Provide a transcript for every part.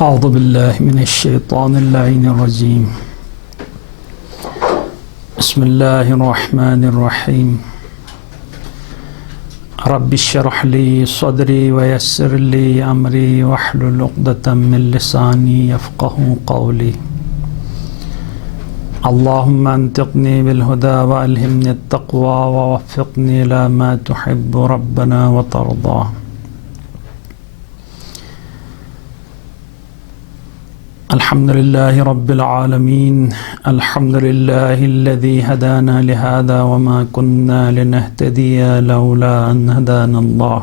أعوذ بالله من الشيطان اللعين الرجيم. بسم الله الرحمن الرحيم. رب اشرح لي صدري ويسر لي أمري واحلل عقدة من لساني يفقهوا قولي. اللهم انطقني بالهدى وألهمني التقوى ووفقني إلى ما تحب ربنا وترضى. الحمد لله رب العالمين. الحمد لله الذي هدانا لهذا وما كنا لنهتدي لولا أن هدانا الله.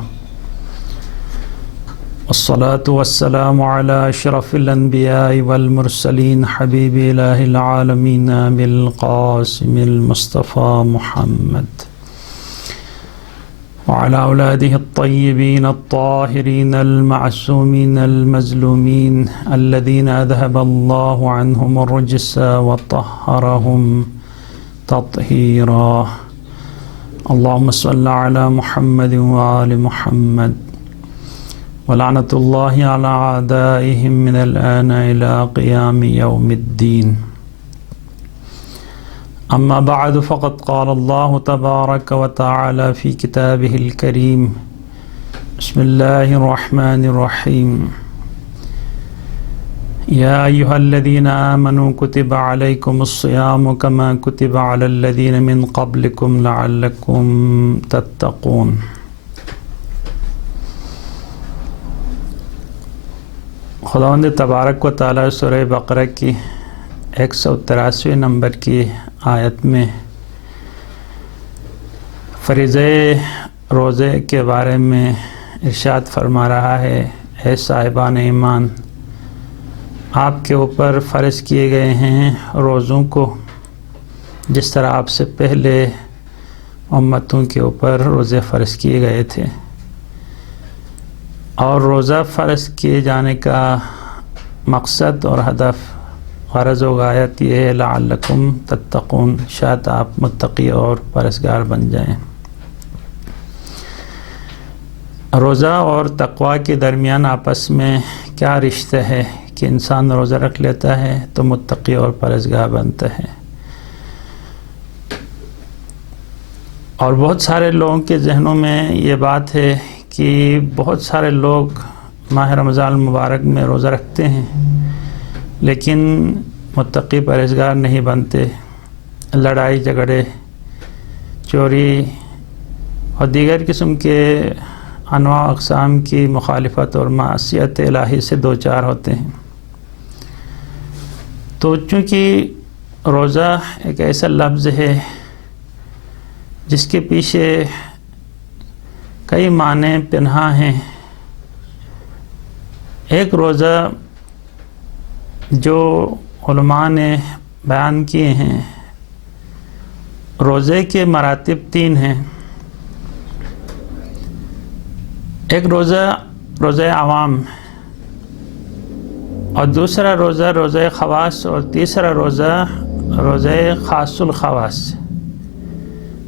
والصلاة والسلام على أشرف الأنبياء والمرسلين حبيب إله العالمين بالقاسم المصطفى محمد وعلى أولاده الطيبين الطاهرين المعصومين المظلومين الذين أذهب الله عنهم الرجس وطهرهم تطهيرا. اللهم صل على محمد وآل محمد ولعنة الله على أعدائهم من الآن إلى قيام يوم الدين. أما بعد فقد قال الله تبارك وتعالى في كتابه الكريم. بسم الله الرحمن الرحيم. يا أيها الذين آمنوا كتب عليكم الصيام كما كتب على الذين من قبلكم لعلكم تتقون. خداوند تبارک و تعالی سورہ بقرہ کی 183 نمبر کی آیت میں فریضہ روزے کے بارے میں ارشاد فرما رہا ہے، اے صاحبان ایمان، آپ کے اوپر فرض کیے گئے ہیں روزوں کو جس طرح آپ سے پہلے امتوں کے اوپر روزے فرض کیے گئے تھے، اور روزہ فرض کیے جانے کا مقصد اور ہدف، غرض و غایت یہ ہے لعلکم تتقون، شاید آپ متقی اور پرہیزگار بن جائیں۔ روزہ اور تقوی کے درمیان آپس میں کیا رشتہ ہے کہ انسان روزہ رکھ لیتا ہے تو متقی اور پرہیزگار بنتا ہے، اور بہت سارے لوگوں کے ذہنوں میں یہ بات ہے کہ بہت سارے لوگ ماہ رمضان المبارک میں روزہ رکھتے ہیں لیکن متقی پرہیزگار نہیں بنتے، لڑائی جھگڑے، چوری اور دیگر قسم کے انواع اقسام کی مخالفت اور معصیت الہی سے دوچار ہوتے ہیں۔ تو چونکہ روزہ ایک ایسا لفظ ہے جس کے پیچھے کئی معنی پنہاں ہیں، ایک روزہ جو علماء نے بیان کیے ہیں، روزے کے مراتب 3 ہیں۔ ایک روزہ عوام، اور دوسرا روزہ خواص، اور تیسرا روزہ خاص الخواص،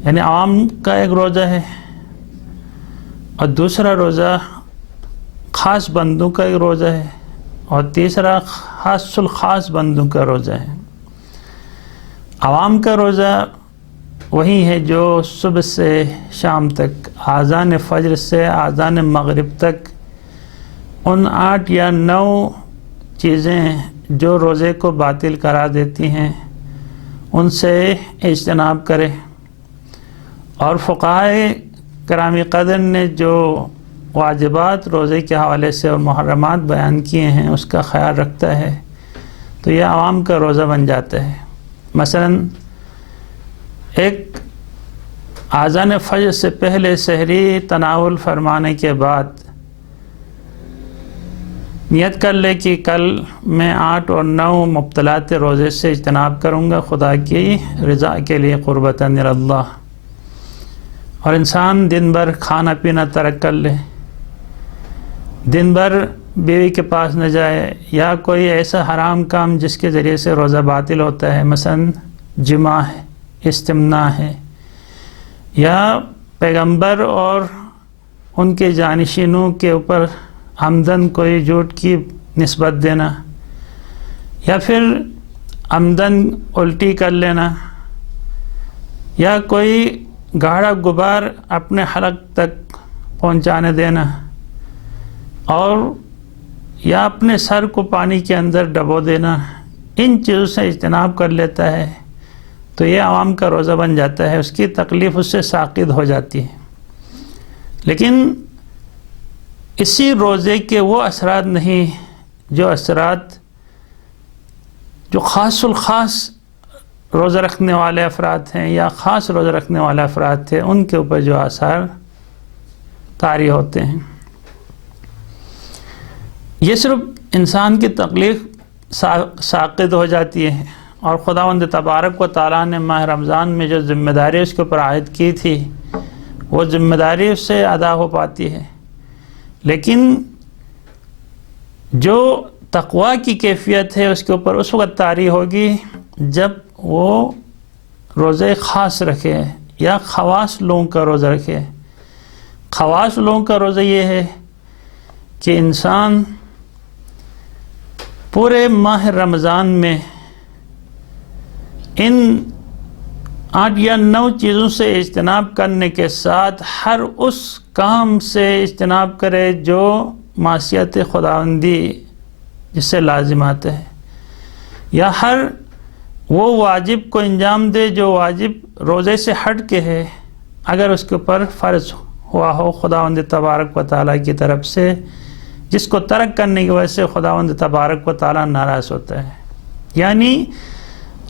یعنی عوام کا ایک روزہ ہے اور دوسرا روزہ خاص بندوں کا ایک روزہ ہے اور تیسرا خاص الخاص بندوں کا روزہ ہے۔ عوام کا روزہ وہی ہے جو صبح سے شام تک، اذان فجر سے اذان مغرب تک، ان 8 یا 9 چیزیں جو روزے کو باطل قرار دیتی ہیں ان سے اجتناب کرے، اور فقہائے کرام قدر نے جو واجبات روزے کے حوالے سے اور محرمات بیان کیے ہیں اس کا خیال رکھتا ہے تو یہ عوام کا روزہ بن جاتا ہے۔ مثلا ایک اذان فجر سے پہلے سحری تناول فرمانے کے بعد نیت کر لے کہ کل میں 8 اور 9 مبطلات روزے سے اجتناب کروں گا خدا کی رضا کے لیے، قربتاً اللہ، اور انسان دن بھر کھانا پینا ترک کر لے، دن بھر بیوی کے پاس نہ جائے، یا کوئی ایسا حرام کام جس کے ذریعے سے روزہ باطل ہوتا ہے، مثلا جماع ہے، استمنا ہے، یا پیغمبر اور ان کے جانشینوں کے اوپر عمدن کوئی جھوٹ کی نسبت دینا، یا پھر عمدن الٹی کر لینا، یا کوئی گاڑھا غبار اپنے حلق تک پہنچانے دینا، اور یا اپنے سر کو پانی کے اندر ڈبو دینا، ان چیزوں سے اجتناب کر لیتا ہے تو یہ عوام کا روزہ بن جاتا ہے، اس کی تکلیف اس سے ساقط ہو جاتی ہے۔ لیکن اسی روزے کے وہ اثرات نہیں جو اثرات جو خاص الخاص روزہ رکھنے والے افراد ہیں یا خاص روزہ رکھنے والے افراد تھے، ان کے اوپر جو آثار طاری ہوتے ہیں۔ یہ صرف انسان کی تکلیف ساقط ہو جاتی ہے، اور خداوند تبارک و تعالیٰ نے ماہ رمضان میں جو ذمہ داری اس کے اوپر عائد کی تھی وہ ذمہ داری اس سے ادا ہو پاتی ہے، لیکن جو تقویٰ کی کیفیت ہے اس کے اوپر اس وقت طاری ہوگی جب وہ روزے خاص رکھے یا خواص لوگوں کا روزہ رکھے۔ خواص لوگوں کا روزہ یہ ہے کہ انسان پورے ماہ رمضان میں ان 8 یا 9 چیزوں سے اجتناب کرنے کے ساتھ ہر اس کام سے اجتناب کرے جو معصیت خداوندی جس سے لازمات ہے، یا ہر وہ واجب کو انجام دے جو واجب روزے سے ہٹ کے ہے اگر اس کے اوپر فرض ہوا ہو خداوند تبارک و تعالیٰ کی طرف سے، جس کو ترک کرنے کی وجہ سے خداوند تبارک و تعالیٰ ناراض ہوتا ہے۔ یعنی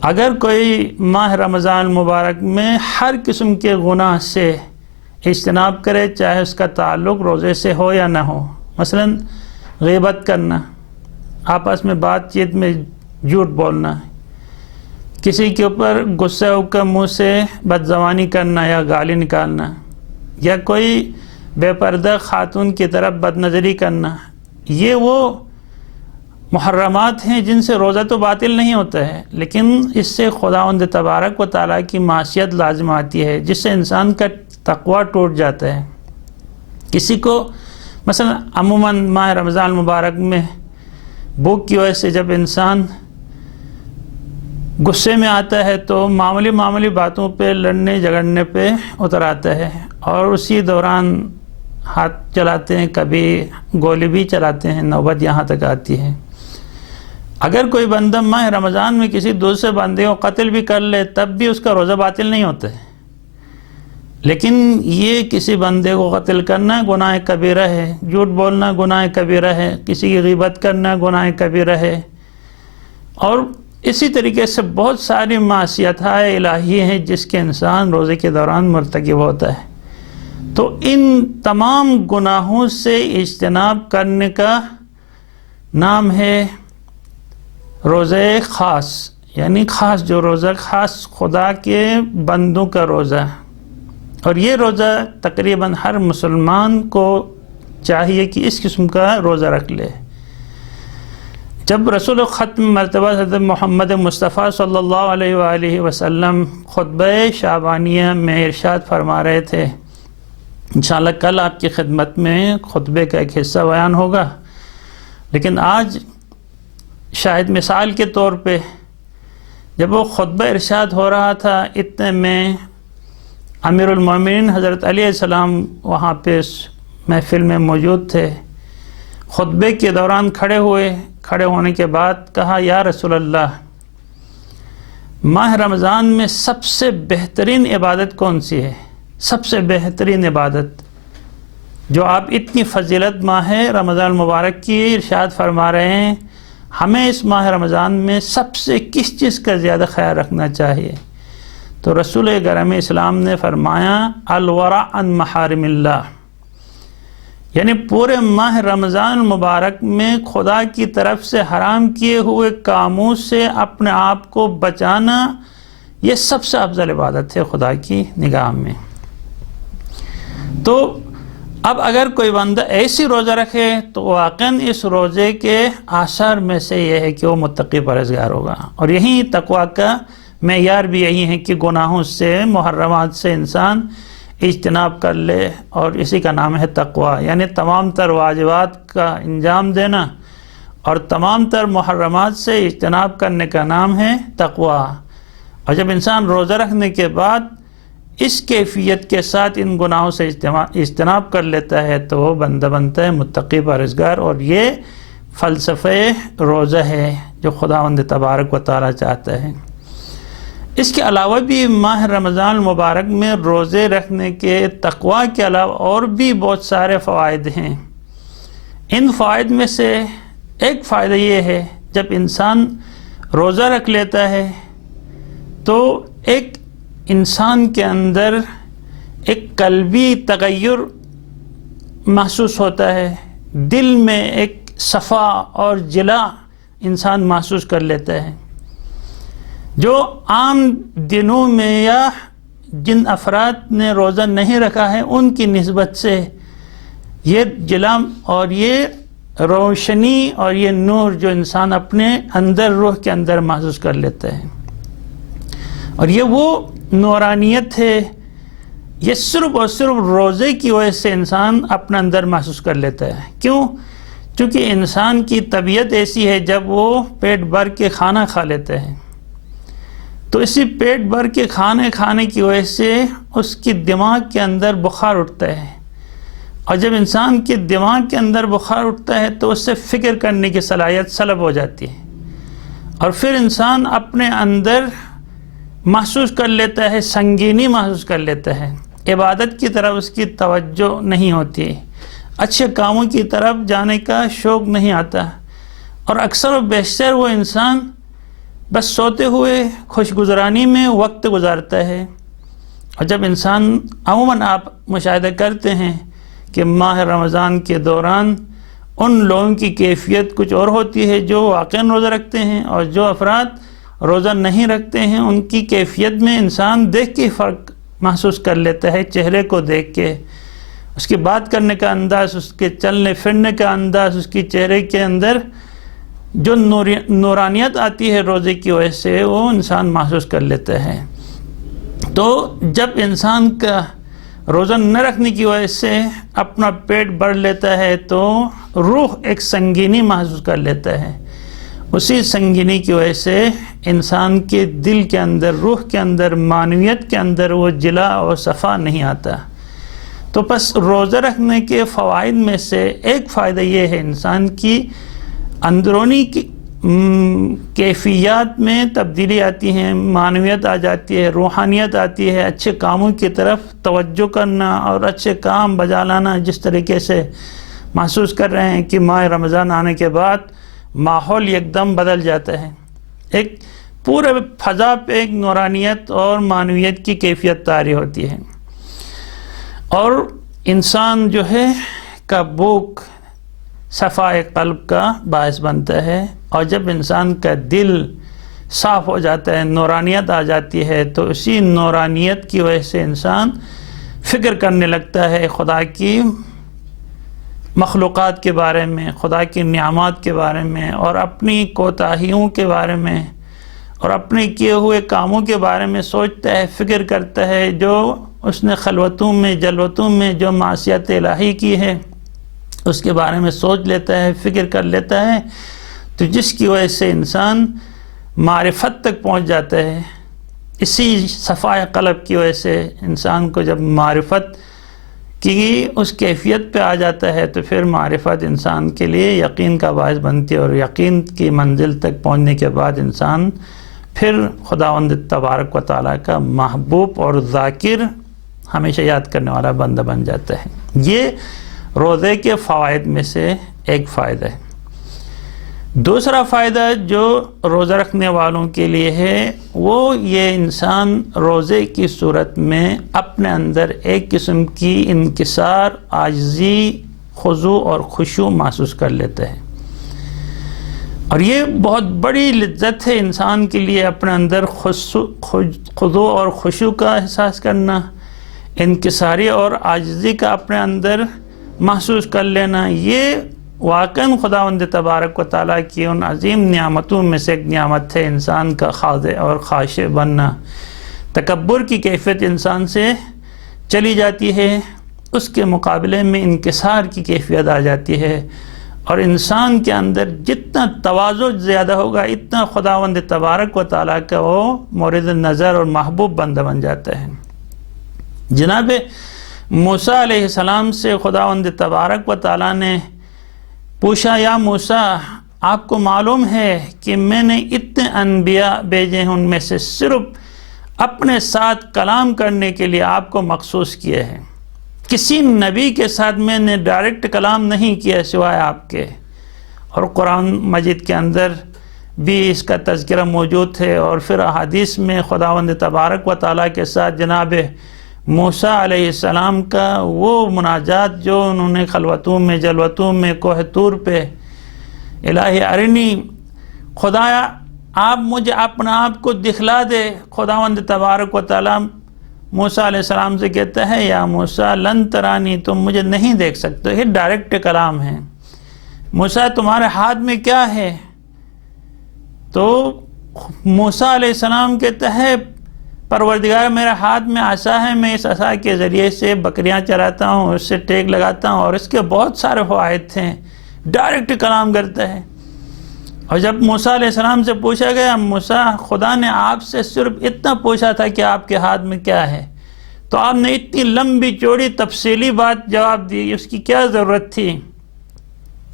اگر کوئی ماہ رمضان مبارک میں ہر قسم کے گناہ سے اجتناب کرے، چاہے اس کا تعلق روزے سے ہو یا نہ ہو، مثلا غیبت کرنا، آپس میں بات چیت میں جھوٹ بولنا، کسی کے اوپر غصے ہو کر منہ سے بدزبانی کرنا یا گالی نکالنا، یا کوئی بے پردہ خاتون کی طرف بد نظری کرنا، یہ وہ محرمات ہیں جن سے روزہ تو باطل نہیں ہوتا ہے، لیکن اس سے خداوند تبارک و تعالیٰ کی معصیت لازم آتی ہے، جس سے انسان کا تقویٰ ٹوٹ جاتا ہے۔ کسی کو مثلا عموماً ماہ رمضان مبارک میں بھوک کی وجہ سے جب انسان غصے میں آتا ہے تو معمولی باتوں پہ لڑنے جھگڑنے پہ اتر آتا ہے، اور اسی دوران ہاتھ چلاتے ہیں، کبھی گولی بھی چلاتے ہیں، نوبت یہاں تک آتی ہے۔ اگر کوئی بندہ ماہ رمضان میں کسی دوسرے بندے کو قتل بھی کر لے تب بھی اس کا روزہ باطل نہیں ہوتا ہے، لیکن یہ کسی بندے کو قتل کرنا گناہ کبیرہ ہے، جھوٹ بولنا گناہ کبیرہ ہے، کسی کی غیبت کرنا گناہ کبیرہ ہے، اور اسی طریقے سے بہت ساری معصیتیں الہی ہیں جس کے انسان روزے کے دوران مرتکب ہوتا ہے۔ تو ان تمام گناہوں سے اجتناب کرنے کا نام ہے روزے خاص، یعنی خاص جو روزہ خاص خدا کے بندوں کا روزہ، اور یہ روزہ تقریباً ہر مسلمان کو چاہیے کہ اس قسم کا روزہ رکھ لے۔ جب رسول ختم مرتبہ حضرت محمد مصطفیٰ صلی اللہ علیہ وآلہ وسلم خطبہ شعبانیہ میں ارشاد فرما رہے تھے، انشاءاللہ کل آپ کی خدمت میں خطبے کا ایک حصہ بیان ہوگا، لیکن آج شاید مثال کے طور پہ جب وہ خطبہ ارشاد ہو رہا تھا، اتنے میں امیر المومنین حضرت علیہ السلام وہاں پہ محفل میں موجود تھے۔ خطبے کے دوران کھڑے ہونے کے بعد کہا، یا رسول اللہ، ماہ رمضان میں سب سے بہترین عبادت کون سی ہے؟ سب سے بہترین عبادت جو آپ اتنی فضیلت ماہ رمضان مبارک کی ارشاد فرما رہے ہیں، ہمیں اس ماہ رمضان میں سب سے کس چیز کا زیادہ خیال رکھنا چاہیے؟ تو رسول گرامی اسلام نے فرمایا، الورع عن محارم اللہ، یعنی پورے ماہ رمضان مبارک میں خدا کی طرف سے حرام کیے ہوئے کاموں سے اپنے آپ کو بچانا، یہ سب سے افضل عبادت ہے خدا کی نگاہ میں۔ تو اب اگر کوئی بندہ ایسی روزہ رکھے تو واقعاً اس روزے کے آثار میں سے یہ ہے کہ وہ متقی پرہیزگار ہوگا، اور یہی تقویٰ کا معیار بھی یہی ہے کہ گناہوں سے، محرمات سے انسان اجتناب کر لے، اور اسی کا نام ہے تقوی، یعنی تمام تر واجبات کا انجام دینا اور تمام تر محرمات سے اجتناب کرنے کا نام ہے تقوی۔ اور جب انسان روزہ رکھنے کے بعد اس کیفیت کے ساتھ ان گناہوں سے اجتناب کر لیتا ہے تو وہ بندہ بنتا ہے متقی پرہیزگار، اور یہ فلسفہ روزہ ہے جو خداوند تبارک و تعالیٰ چاہتا ہے۔ اس کے علاوہ بھی ماہ رمضان المبارک میں روزے رکھنے کے تقوی کے علاوہ اور بھی بہت سارے فوائد ہیں۔ ان فوائد میں سے ایک فائدہ یہ ہے، جب انسان روزہ رکھ لیتا ہے تو ایک انسان کے اندر ایک قلبی تغیر محسوس ہوتا ہے، دل میں ایک صفا اور جلا انسان محسوس کر لیتا ہے، جو عام دنوں میں یا جن افراد نے روزہ نہیں رکھا ہے ان کی نسبت سے یہ جلا اور یہ روشنی اور یہ نور جو انسان اپنے اندر، روح کے اندر محسوس کر لیتا ہے، اور یہ وہ نورانیت ہے، یہ صرف اور صرف روزے کی وجہ سے انسان اپنے اندر محسوس کر لیتا ہے۔ کیوں؟ چونکہ انسان کی طبیعت ایسی ہے، جب وہ پیٹ بھر کے کھانا کھا لیتا ہے تو اسی پیٹ بھر کے کھانے کی وجہ سے اس کی دماغ کے اندر بخار اٹھتا ہے، اور جب انسان کے دماغ کے اندر بخار اٹھتا ہے تو اس سے فکر کرنے کی صلاحیت سلب ہو جاتی ہے، اور پھر انسان اپنے اندر محسوس کر لیتا ہے، سنگینی محسوس کر لیتا ہے، عبادت کی طرف اس کی توجہ نہیں ہوتی، اچھے کاموں کی طرف جانے کا شوق نہیں آتا، اور اکثر و بیشتر وہ انسان بس سوتے ہوئے خوش گزرانی میں وقت گزارتا ہے۔ اور جب انسان عموماً آپ مشاہدہ کرتے ہیں کہ ماہ رمضان کے دوران ان لوگوں کی کیفیت کچھ اور ہوتی ہے جو واقعاً روزہ رکھتے ہیں، اور جو افراد روزہ نہیں رکھتے ہیں ان کی کیفیت میں انسان دیکھ کے فرق محسوس کر لیتا ہے، چہرے کو دیکھ کے، اس کی بات کرنے کا انداز، اس کے چلنے پھرنے کا انداز، اس کی چہرے کے اندر جو نورانیت آتی ہے روزے کی وجہ سے وہ انسان محسوس کر لیتا ہے۔ تو جب انسان کا روزہ نہ رکھنے کی وجہ سے اپنا پیٹ بھر لیتا ہے تو روح ایک سنگینی محسوس کر لیتا ہے، اسی سنگینی کی وجہ سے انسان کے دل کے اندر، روح کے اندر، معنویت کے اندر وہ جلا اور صفا نہیں آتا۔ تو بس روزہ رکھنے کے فوائد میں سے ایک فائدہ یہ ہے، انسان کی اندرونی کیفیات میں تبدیلی آتی ہے، معنویت آ جاتی ہے، روحانیت آتی ہے، اچھے کاموں کی طرف توجہ کرنا اور اچھے کام بجا لانا۔ جس طریقے سے محسوس کر رہے ہیں کہ ماہ رمضان آنے کے بعد ماحول یکدم بدل جاتا ہے، ایک پورے فضا پہ ایک نورانیت اور معنویت کی کیفیت طاری ہوتی ہے، اور انسان جو ہے کا بھوک صفائے قلب کا باعث بنتا ہے، اور جب انسان کا دل صاف ہو جاتا ہے، نورانیت آ جاتی ہے، تو اسی نورانیت کی وجہ سے انسان فکر کرنے لگتا ہے خدا کی مخلوقات کے بارے میں، خدا کی نعمات کے بارے میں، اور اپنی کوتاہیوں کے بارے میں، اور اپنے کیے ہوئے کاموں کے بارے میں سوچتا ہے، فکر کرتا ہے، جو اس نے خلوتوں میں، جلوتوں میں جو معصیت الہی کی ہے اس کے بارے میں سوچ لیتا ہے، فکر کر لیتا ہے، تو جس کی وجہ سے انسان معرفت تک پہنچ جاتا ہے۔ اسی صفائے قلب کی وجہ سے انسان کو جب معرفت کی اس کیفیت پہ آ جاتا ہے تو پھر معرفت انسان کے لیے یقین کا باعث بنتی ہے، اور یقین کی منزل تک پہنچنے کے بعد انسان پھر خداوند تبارک و تعالیٰ کا محبوب اور ذاکر، ہمیشہ یاد کرنے والا بندہ بن جاتا ہے۔ یہ روزے کے فوائد میں سے ایک فائدہ ہے۔ دوسرا فائدہ جو روزہ رکھنے والوں کے لیے ہے وہ یہ، انسان روزے کی صورت میں اپنے اندر ایک قسم کی انکسار، عاجزی، خضوع اور خشوع محسوس کر لیتا ہے، اور یہ بہت بڑی لذت ہے انسان کے لیے، اپنے اندر خضوع اور خشوع کا احساس کرنا، انکساری اور عاجزی کا اپنے اندر محسوس کر لینا۔ یہ واقعاً خداوند تبارک و تعالیٰ کی ان عظیم نعمتوں میں سے ایک نعمت ہے انسان کا خاضع اور خاشع بننا۔ تکبر کی کیفیت انسان سے چلی جاتی ہے، اس کے مقابلے میں انکسار کی کیفیت آ جاتی ہے، اور انسان کے اندر جتنا تواضع زیادہ ہوگا اتنا خداوند تبارک و تعالیٰ کا وہ مورد نظر اور محبوب بندہ بن جاتا ہے۔ جناب موسیٰ علیہ السلام سے خداوند تبارک و تعالیٰ نے پوچھا، یا موسیٰ آپ کو معلوم ہے کہ میں نے اتنے انبیاء بھیجے ہیں، ان میں سے صرف اپنے ساتھ کلام کرنے کے لیے آپ کو مخصوص کیا ہے، کسی نبی کے ساتھ میں نے ڈائریکٹ کلام نہیں کیا سوائے آپ کے۔ اور قرآن مجید کے اندر بھی اس کا تذکرہ موجود ہے، اور پھر احادیث میں خداوند تبارک و تعالیٰ کے ساتھ جناب موسیٰ علیہ السلام کا وہ مناجات جو انہوں نے خلوتوں میں جلوتوں میں کوہ طور پہ، الہی ارنی، خدایا آپ مجھے اپنا آپ کو دکھلا دے۔ خداوند تبارک و تعالیٰ موسیٰ علیہ السلام سے کہتا ہے، یا موسیٰ لن ترانی، تم مجھے نہیں دیکھ سکتے۔ یہ ڈائریکٹ کلام ہے۔ موسیٰ تمہارے ہاتھ میں کیا ہے؟ تو موسیٰ علیہ السلام کہتا ہے، پروردگار میرے ہاتھ میں عصا ہے، میں اس عصا کے ذریعے سے بکریاں چراتا ہوں، اس سے ٹیک لگاتا ہوں، اور اس کے بہت سارے فوائد تھے۔ ڈائریکٹ کلام کرتا ہے۔ اور جب موسیٰ علیہ السلام سے پوچھا گیا، موسیٰ خدا نے آپ سے صرف اتنا پوچھا تھا کہ آپ کے ہاتھ میں کیا ہے، تو آپ نے اتنی لمبی چوڑی تفصیلی بات جواب دی، اس کی کیا ضرورت تھی؟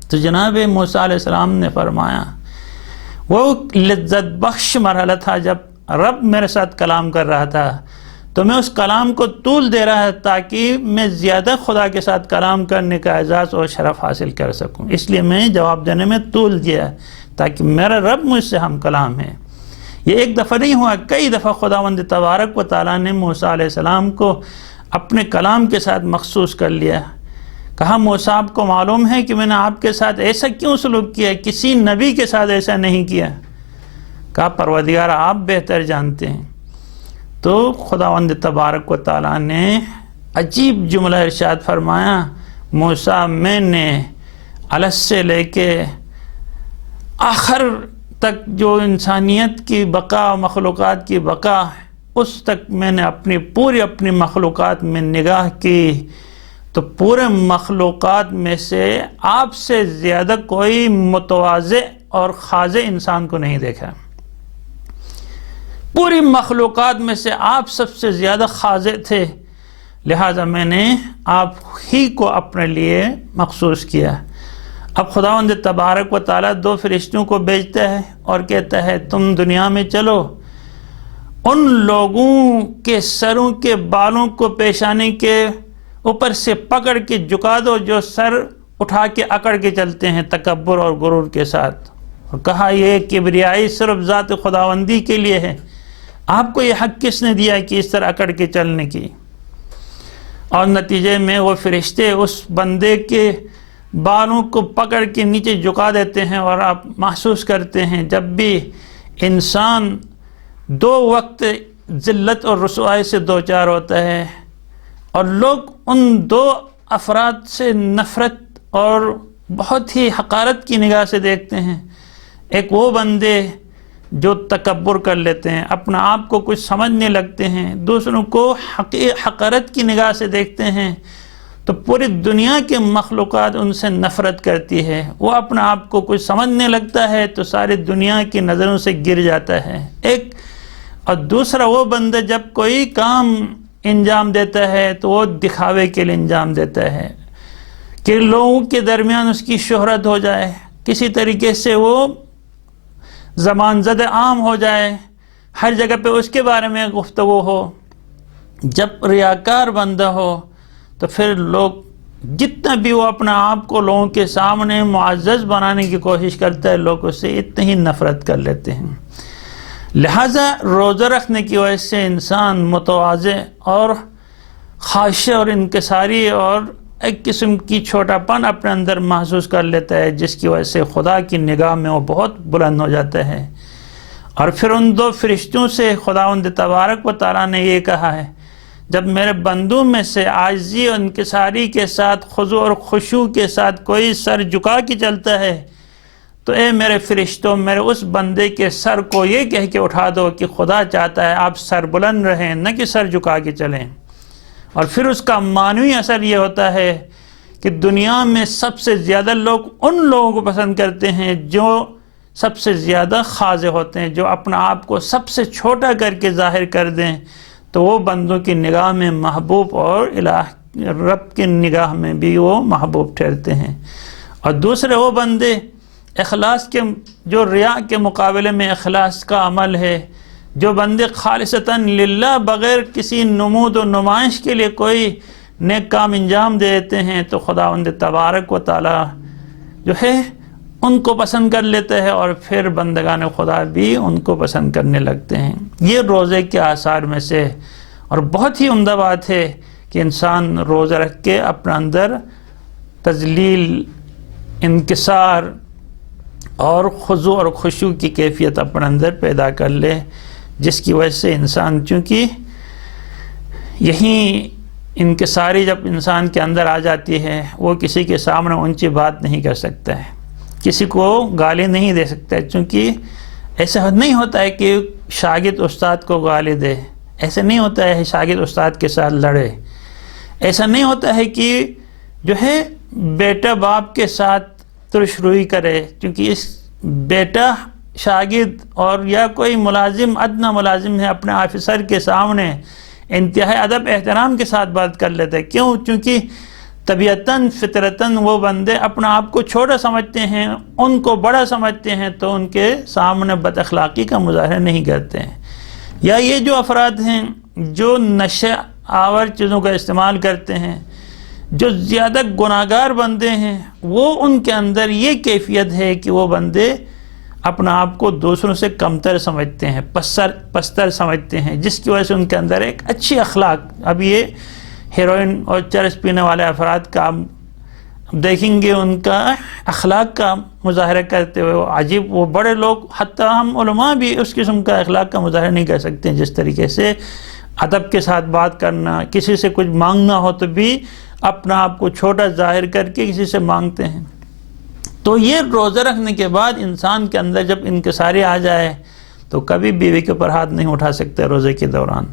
تو جناب موسیٰ علیہ السلام نے فرمایا، وہ لذت بخش مرحلہ تھا جب رب میرے ساتھ کلام کر رہا تھا، تو میں اس کلام کو طول دے رہا تاکہ میں زیادہ خدا کے ساتھ کلام کرنے کا اعزاز اور شرف حاصل کر سکوں، اس لیے میں جواب دینے میں طول دیا تاکہ میرا رب مجھ سے ہم کلام ہے۔ یہ ایک دفعہ نہیں ہوا، کئی دفعہ خداوند تبارک و تعالیٰ نے موسیٰ علیہ السلام کو اپنے کلام کے ساتھ مخصوص کر لیا۔ کہا، موسیٰ آپ کو معلوم ہے کہ میں نے آپ کے ساتھ ایسا کیوں سلوک کیا، کسی نبی کے ساتھ ایسا نہیں کیا؟ کہا، پروردگار آپ بہتر جانتے ہیں۔ تو خداوند تبارک و تعالیٰ نے عجیب جملہ ارشاد فرمایا، موسیٰ میں نے الگ سے لے کے آخر تک جو انسانیت کی بقا، مخلوقات کی بقا، اس تک میں نے اپنی مخلوقات میں نگاہ کی، تو پورے مخلوقات میں سے آپ سے زیادہ کوئی متواضع اور خاضع انسان کو نہیں دیکھا۔ پوری مخلوقات میں سے آپ سب سے زیادہ خاضع تھے، لہٰذا میں نے آپ ہی کو اپنے لیے مخصوص کیا۔ اب خداوند تبارک و تعالیٰ دو فرشتوں کو بھیجتا ہے اور کہتا ہے، تم دنیا میں چلو، ان لوگوں کے سروں کے بالوں کو پیشانی کے اوپر سے پکڑ کے جھکا دو جو سر اٹھا کے اکڑ کے چلتے ہیں تکبر اور غرور کے ساتھ۔ اور کہا، یہ کبریائی صرف ذات خداوندی کے لیے ہے، آپ کو یہ حق کس نے دیا کہ اس طرح اکڑ کے چلنے کی؟ اور نتیجے میں وہ فرشتے اس بندے کے بالوں کو پکڑ کے نیچے جھکا دیتے ہیں، اور آپ محسوس کرتے ہیں جب بھی انسان دو وقت ذلت اور رسوائی سے دوچار ہوتا ہے اور لوگ ان دو افراد سے نفرت اور بہت ہی حقارت کی نگاہ سے دیکھتے ہیں، ایک وہ بندے جو تکبر کر لیتے ہیں، اپنا آپ کو کچھ سمجھنے لگتے ہیں، دوسروں کو حقارت کی نگاہ سے دیکھتے ہیں، تو پوری دنیا کے مخلوقات ان سے نفرت کرتی ہے۔ وہ اپنا آپ کو کچھ سمجھنے لگتا ہے تو ساری دنیا کی نظروں سے گر جاتا ہے ایک، اور دوسرا وہ بندہ جب کوئی کام انجام دیتا ہے تو وہ دکھاوے کے لیے انجام دیتا ہے کہ لوگوں کے درمیان اس کی شہرت ہو جائے، کسی طریقے سے وہ زبان زد عام ہو جائے، ہر جگہ پہ اس کے بارے میں گفتگو ہو۔ جب ریاکار بندہ ہو تو پھر لوگ جتنا بھی وہ اپنا آپ کو لوگوں کے سامنے معزز بنانے کی کوشش کرتا ہے، لوگ اس سے اتنی ہی نفرت کر لیتے ہیں۔ لہٰذا روزہ رکھنے کی وجہ سے انسان متواضع اور خاشع اور انکساری اور ایک قسم کی چھوٹا پن اپنے اندر محسوس کر لیتا ہے، جس کی وجہ سے خدا کی نگاہ میں وہ بہت بلند ہو جاتا ہے۔ اور پھر ان دو فرشتوں سے خداوند تبارک و تعالیٰ نے یہ کہا ہے، جب میرے بندوں میں سے عاجزی اور انکساری کے ساتھ خضوع اور خشوع کے ساتھ کوئی سر جھکا کے چلتا ہے تو اے میرے فرشتوں میرے اس بندے کے سر کو یہ کہہ کے اٹھا دو کہ خدا چاہتا ہے آپ سر بلند رہیں نہ کہ سر جھکا کے چلیں۔ اور پھر اس کا معنوی اثر یہ ہوتا ہے کہ دنیا میں سب سے زیادہ لوگ ان لوگوں کو پسند کرتے ہیں جو سب سے زیادہ خاضع ہوتے ہیں، جو اپنا آپ کو سب سے چھوٹا کر کے ظاہر کر دیں تو وہ بندوں کی نگاہ میں محبوب اور رب کی نگاہ میں بھی وہ محبوب ٹھہرتے ہیں۔ اور دوسرے وہ بندے اخلاص کے جو ریا کے مقابلے میں اخلاص کا عمل ہے، جو بندے خالصتاً للہ بغیر کسی نمود و نمائش کے لیے کوئی نیک کام انجام دے دیتے ہیں تو خداوند تبارک و تعالی جو ہے ان کو پسند کر لیتے ہیں، اور پھر بندگان خدا بھی ان کو پسند کرنے لگتے ہیں۔ یہ روزے کے آثار میں سے اور بہت ہی عمدہ بات ہے کہ انسان روزہ رکھ کے اپنا اندر تذلیل، انکسار اور خضوع اور خشوع کی کیفیت اپنے اندر پیدا کر لے، جس کی وجہ سے انسان، چونکہ یہی انکساری جب انسان کے اندر آ جاتی ہے وہ کسی کے سامنے اونچی بات نہیں کر سکتا ہے، کسی کو گالی نہیں دے سکتا ہے، چونکہ ایسا نہیں ہوتا ہے کہ شاگرد استاد کو گالی دے، ایسا نہیں ہوتا ہے شاگرد استاد کے ساتھ لڑے، ایسا نہیں ہوتا ہے کہ جو ہے بیٹا باپ کے ساتھ ترش روئی کرے، کیونکہ اس بیٹا شاگرد اور یا کوئی ملازم ادنیٰ ملازم ہے اپنے آفیسر کے سامنے انتہائی ادب احترام کے ساتھ بات کر لیتا ہے۔ کیوں؟ چونکہ طبیعتاً فطرتاً وہ بندے اپنا آپ کو چھوٹا سمجھتے ہیں، ان کو بڑا سمجھتے ہیں، تو ان کے سامنے بد اخلاقی کا مظاہرہ نہیں کرتے ہیں۔ یا یہ جو افراد ہیں جو نشہ آور چیزوں کا استعمال کرتے ہیں، جو زیادہ گناہگار بندے ہیں، وہ ان کے اندر یہ کیفیت ہے کہ وہ بندے اپنا آپ کو دوسروں سے کمتر سمجھتے ہیں، پستر سمجھتے ہیں، جس کی وجہ سے ان کے اندر ایک اچھی اخلاق، اب یہ ہیروئن اور چرس پینے والے افراد کا دیکھیں گے ان کا اخلاق کا مظاہرہ کرتے ہوئے عجیب، وہ بڑے لوگ حتیٰ ہم علماء بھی اس قسم کا اخلاق کا مظاہرہ نہیں کر سکتے، جس طریقے سے ادب کے ساتھ بات کرنا، کسی سے کچھ مانگنا ہو تو بھی اپنا آپ کو چھوٹا ظاہر کر کے کسی سے مانگتے ہیں۔ تو یہ روزہ رکھنے کے بعد انسان کے اندر جب انکساری آ جائے تو کبھی بیوی کے اوپر ہاتھ نہیں اٹھا سکتا روزے کے دوران،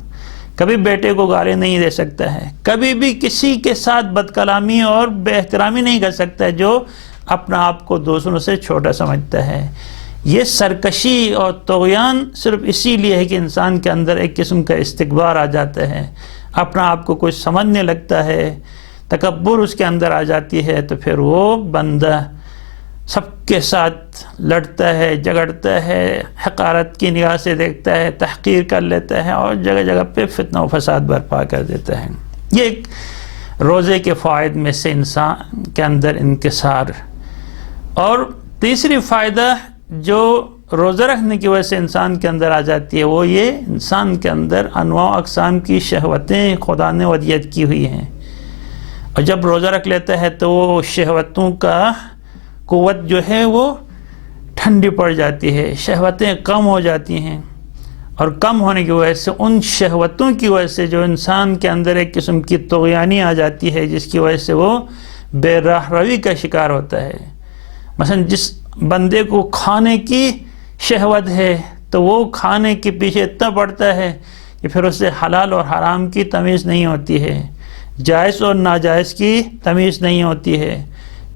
کبھی بیٹے کو گالی نہیں دے سکتا ہے، کبھی بھی کسی کے ساتھ بد کلامی اور بے احترامی نہیں کر سکتا ہے جو اپنا آپ کو دوسروں سے چھوٹا سمجھتا ہے۔ یہ سرکشی اور طغیان صرف اسی لیے ہے کہ انسان کے اندر ایک قسم کا استکبار آ جاتا ہے، اپنا آپ کو کچھ سمجھنے لگتا ہے، تکبر اس کے اندر آ جاتی ہے، تو پھر وہ بندہ سب کے ساتھ لڑتا ہے، جھگڑتا ہے، حقارت کی نگاہ سے دیکھتا ہے، تحقیر کر لیتا ہے اور جگہ جگہ پہ فتنہ و فساد برپا کر دیتا ہے۔ یہ ایک روزے کے فوائد میں سے انسان کے اندر انکسار۔ اور تیسری فائدہ جو روزہ رکھنے کی وجہ سے انسان کے اندر آ جاتی ہے وہ یہ انسان کے اندر انواع و اقسام کی شہوتیں خدا نے ودیت کی ہوئی ہیں، اور جب روزہ رکھ لیتا ہے تو وہ شہوتوں کا قوت جو ہے وہ ٹھنڈی پڑ جاتی ہے، شہوتیں کم ہو جاتی ہیں، اور کم ہونے کی وجہ سے ان شہوتوں کی وجہ سے جو انسان کے اندر ایک قسم کی طغیانی آ جاتی ہے، جس کی وجہ سے وہ بے راہ روی کا شکار ہوتا ہے۔ مثلا جس بندے کو کھانے کی شہوت ہے تو وہ کھانے کے پیچھے اتنا پڑتا ہے کہ پھر اس سے حلال اور حرام کی تمیز نہیں ہوتی ہے، جائز اور ناجائز کی تمیز نہیں ہوتی ہے،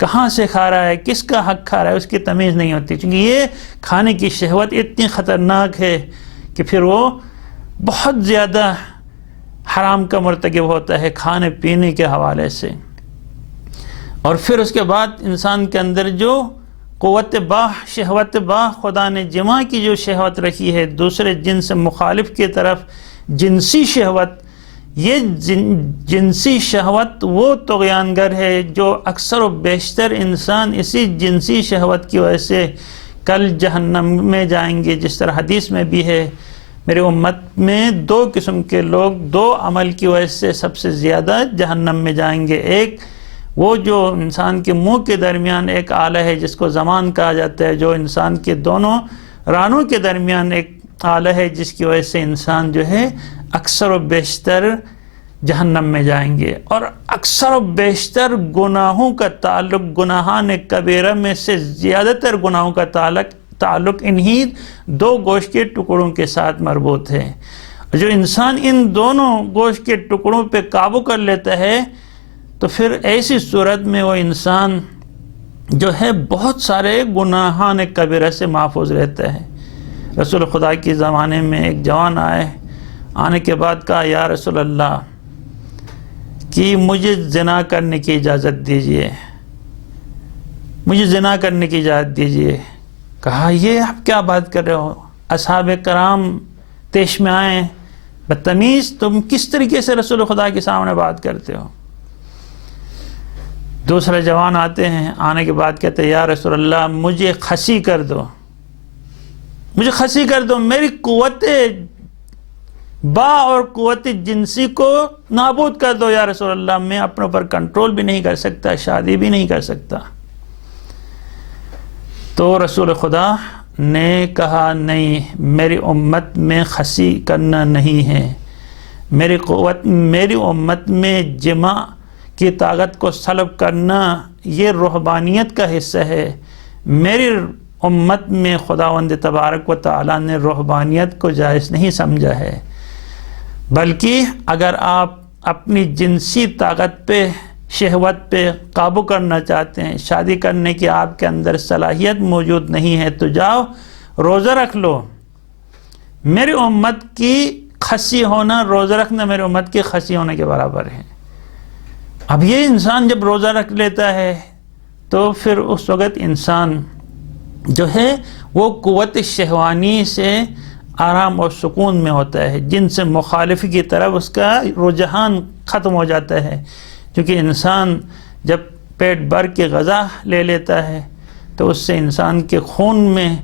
کہاں سے کھا رہا ہے، کس کا حق کھا رہا ہے، اس کی تمیز نہیں ہوتی، کیونکہ یہ کھانے کی شہوت اتنی خطرناک ہے کہ پھر وہ بہت زیادہ حرام کا مرتکب ہوتا ہے کھانے پینے کے حوالے سے۔ اور پھر اس کے بعد انسان کے اندر جو قوت باہ، شہوت باہ، خدا نے جماع کی جو شہوت رکھی ہے، دوسرے جنس مخالف کی طرف جنسی شہوت، یہ جنسی شہوت وہ طغیان گر ہے جو اکثر و بیشتر انسان اسی جنسی شہوت کی وجہ سے کل جہنم میں جائیں گے، جس طرح حدیث میں بھی ہے میرے امت میں دو قسم کے لوگ دو عمل کی وجہ سے سب سے زیادہ جہنم میں جائیں گے۔ ایک وہ جو انسان کے منہ کے درمیان ایک آلہ ہے جس کو زمان کہا جاتا ہے، جو انسان کے دونوں رانوں کے درمیان ایک آلہ ہے جس کی وجہ سے انسان جو ہے اکثر و بیشتر جہنم میں جائیں گے۔ اور اکثر و بیشتر گناہوں کا تعلق، گناہان کبیرہ میں سے زیادہ تر گناہوں کا تعلق انہی دو گوشت کے ٹکڑوں کے ساتھ مربوط ہے۔ جو انسان ان دونوں گوشت کے ٹکڑوں پہ قابو کر لیتا ہے تو پھر ایسی صورت میں وہ انسان جو ہے بہت سارے گناہان کبیرہ سے محفوظ رہتا ہے۔ رسول خدا کے زمانے میں ایک جوان آنے کے بعد کہا، یا رسول اللہ کہ مجھے زنا کرنے کی اجازت دیجئے، مجھے زنا کرنے کی اجازت دیجئے۔ کہا، یہ آپ کیا بات کر رہے ہو؟ اصحاب کرام پیش میں آئے، بدتمیز، تم کس طریقے سے رسول خدا کے سامنے بات کرتے ہو؟ دوسرے جوان آتے ہیں، آنے کے بعد کہتے ہیں، یا رسول اللہ مجھے خسی کر دو، مجھے خسی کر دو، میری قوت با اور قوت جنسی کو نابود کر دو یا رسول اللہ، میں اپنے اوپر کنٹرول بھی نہیں کر سکتا، شادی بھی نہیں کر سکتا۔ تو رسول خدا نے کہا، نہیں، میری امت میں خسی کرنا نہیں ہے، میری امت میں جماع کی طاقت کو سلب کرنا یہ روحانیت کا حصہ ہے۔ میری امت میں خداوند تبارک و تعالیٰ نے روحانیت کو جائز نہیں سمجھا ہے، بلکہ اگر آپ اپنی جنسی طاقت پہ، شہوت پہ قابو کرنا چاہتے ہیں، شادی کرنے کی آپ کے اندر صلاحیت موجود نہیں ہے، تو جاؤ روزہ رکھ لو۔ میری امت کی خسی ہونا، روزہ رکھنا میری امت کی خسی ہونے کے برابر ہے۔ اب یہ انسان جب روزہ رکھ لیتا ہے تو پھر اس وقت انسان جو ہے وہ قوت شہوانی سے آرام اور سکون میں ہوتا ہے، جن سے مخالف کی طرف اس کا رجحان ختم ہو جاتا ہے، کیونکہ انسان جب پیٹ بھر کے غذا لے لیتا ہے تو اس سے انسان کے خون میں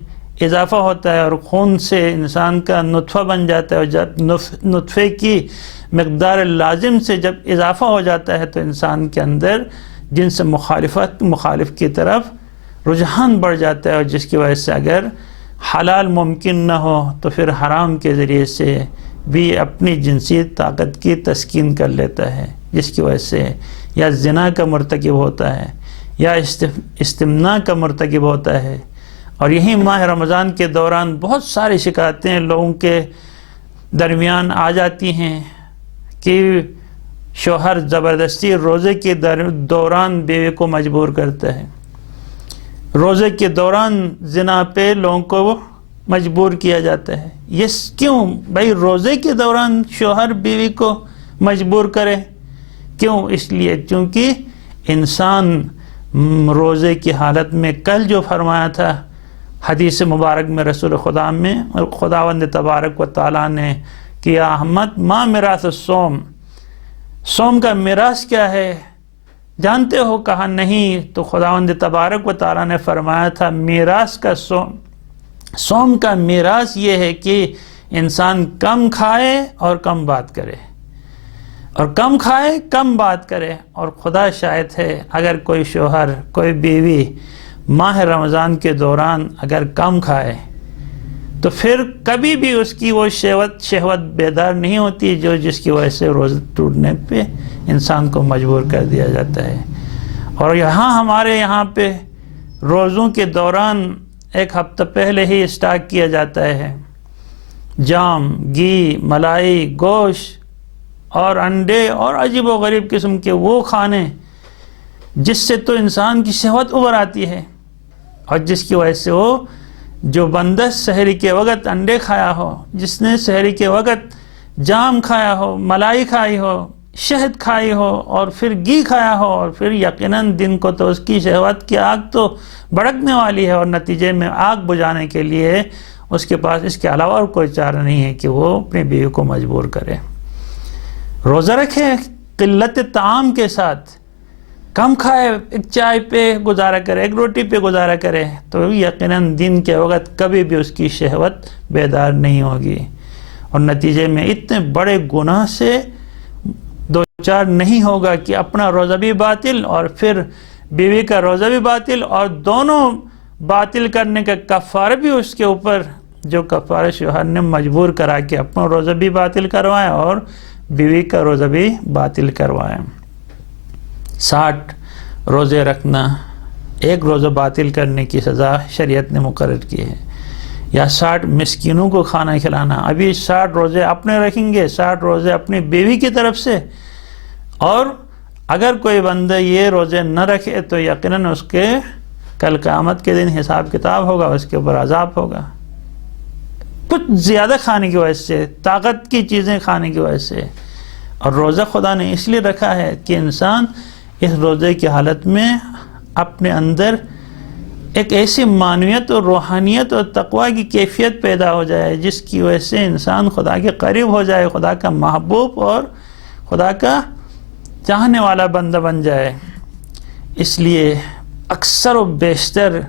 اضافہ ہوتا ہے، اور خون سے انسان کا نطفہ بن جاتا ہے، اور جب نطفے کی مقدار لازم سے جب اضافہ ہو جاتا ہے تو انسان کے اندر جن سے مخالف کی طرف رجحان بڑھ جاتا ہے، اور جس کی وجہ سے اگر حلال ممکن نہ ہو تو پھر حرام کے ذریعے سے بھی اپنی جنسی طاقت کی تسکین کر لیتا ہے، جس کی وجہ سے یا زنا کا مرتکب ہوتا ہے یا استمناء کا مرتکب ہوتا ہے۔ اور یہی ماہ رمضان کے دوران بہت ساری شکایتیں لوگوں کے درمیان آ جاتی ہیں کہ شوہر زبردستی روزے کے دوران بیوی کو مجبور کرتا ہے، روزے کے دوران زنا پہ لوگوں کو مجبور کیا جاتا ہے۔ یہ کیوں بھائی روزے کے دوران شوہر بیوی کو مجبور کرے؟ کیوں؟ اس لیے چونکہ انسان روزے کی حالت میں کل جو فرمایا تھا حدیث مبارک میں رسول خدا میں، خداوند تبارک و تعالیٰ نے کہ احمد ما میراث الصوم، صوم کا میراث کیا ہے جانتے ہو؟ کہا نہیں۔ تو خداوند تبارک و تعالیٰ نے فرمایا تھا میراث کا صوم کا میراث یہ ہے کہ انسان کم کھائے اور کم بات کرے، اور کم کھائے کم بات کرے۔ اور خدا شاہد ہے اگر کوئی شوہر، کوئی بیوی ماہ رمضان کے دوران اگر کم کھائے تو پھر کبھی بھی اس کی وہ شہوت بیدار نہیں ہوتی، جس کی وجہ سے روزہ ٹوٹنے پہ انسان کو مجبور کر دیا جاتا ہے۔ اور ہمارے یہاں پہ روزوں کے دوران ایک ہفتہ پہلے ہی اسٹارٹ کیا جاتا ہے جام، گھی، ملائی، گوشت اور انڈے اور عجیب و غریب قسم کے وہ کھانے جس سے تو انسان کی شہوت ابھر آتی ہے، اور جس کی وجہ سے وہ جو بندہ سحری کے وقت انڈے کھایا ہو، جس نے سحری کے وقت جام کھایا ہو، ملائی کھائی ہو، شہد کھائی ہو اور پھر گھی کھایا ہو، اور پھر یقیناً دن کو تو اس کی شہوت کی آگ تو بھڑکنے والی ہے، اور نتیجے میں آگ بجھانے کے لیے اس کے پاس اس کے علاوہ اور کوئی چارہ نہیں ہے کہ وہ اپنی بیوی کو مجبور کرے۔ روزہ رکھے قلت طعام کے ساتھ، کم کھائے، ایک چائے پہ گزارا کرے، ایک روٹی پہ گزارا کرے، تو یقیناً دن کے وقت کبھی بھی اس کی شہوت بیدار نہیں ہوگی، اور نتیجے میں اتنے بڑے گناہ سے دوچار نہیں ہوگا کہ اپنا روزہ بھی باطل اور پھر بیوی کا روزہ بھی باطل، اور دونوں باطل کرنے کا کفارہ بھی اس کے اوپر، جو کفارہ شوہر نے مجبور کرا کہ اپنا روزہ بھی باطل کروائے اور بیوی کا روزہ بھی باطل کروائیں۔ 60 روزے رکھنا، ایک روزہ باطل کرنے کی سزا شریعت نے مقرر کی ہے، یا 60 مسکینوں کو کھانا کھلانا۔ ابھی 60 روزے اپنے رکھیں گے، 60 روزے اپنی بیوی کی طرف سے، اور اگر کوئی بندہ یہ روزے نہ رکھے تو یقیناً اس کے کل قیامت کے دن حساب کتاب ہوگا، اس کے اوپر عذاب ہوگا، کچھ زیادہ کھانے کی وجہ سے، طاقت کی چیزیں کھانے کی وجہ سے۔ اور روزہ خدا نے اس لیے رکھا ہے کہ انسان اس روزے کی حالت میں اپنے اندر ایک ایسی معنویت اور روحانیت اور تقوی کی کیفیت پیدا ہو جائے جس کی وجہ سے انسان خدا کے قریب ہو جائے، خدا کا محبوب اور خدا کا چاہنے والا بندہ بن جائے۔ اس لیے اکثر و بیشتر